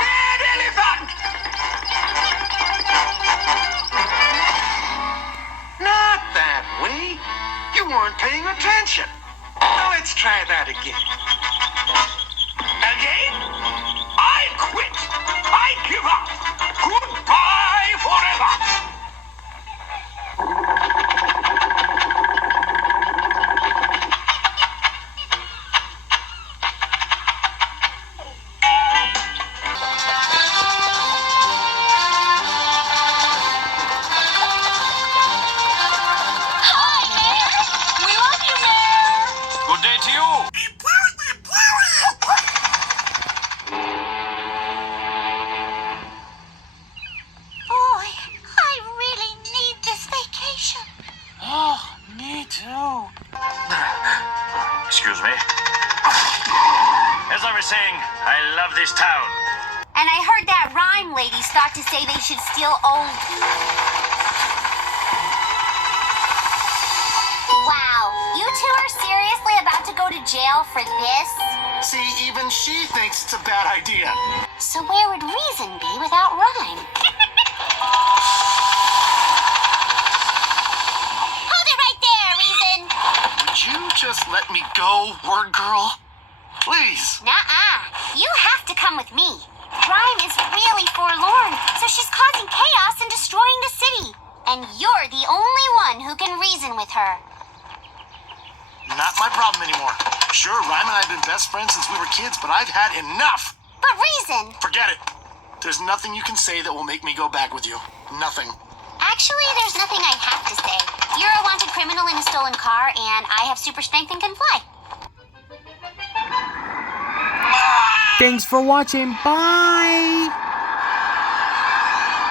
Mad elephant! Not that way. You weren't paying attention. Now let's try that again. Again? I quit. I give up. Goodbye forever. Hi, Mayor. We love you, Mayor. Good day to you. Boy, I really need this vacation. Oh, me too. Excuse me. As I was saying, I love this town. And I heard that rhyme ladies thought to say they should steal old. Wow, you two are seriously about to go to jail for this? See, even she thinks it's a bad idea. So where would reason be without rhyme? Hold it right there, Reason. Would you just let me go, WordGirl? Please. Nuh-uh. You have to come with me. Rhyme is really forlorn, so she's causing chaos and destroying the city. And you're the only one who can reason with her. Not my problem anymore. Sure, Rhyme and I have been best friends since we were kids, but I've had enough. But Reason... Forget it. There's nothing you can say that will make me go back with you. Nothing. Actually, there's nothing I have to say. You're a wanted criminal in a stolen car, and I have super strength and can fly. Thanks for watching. Bye.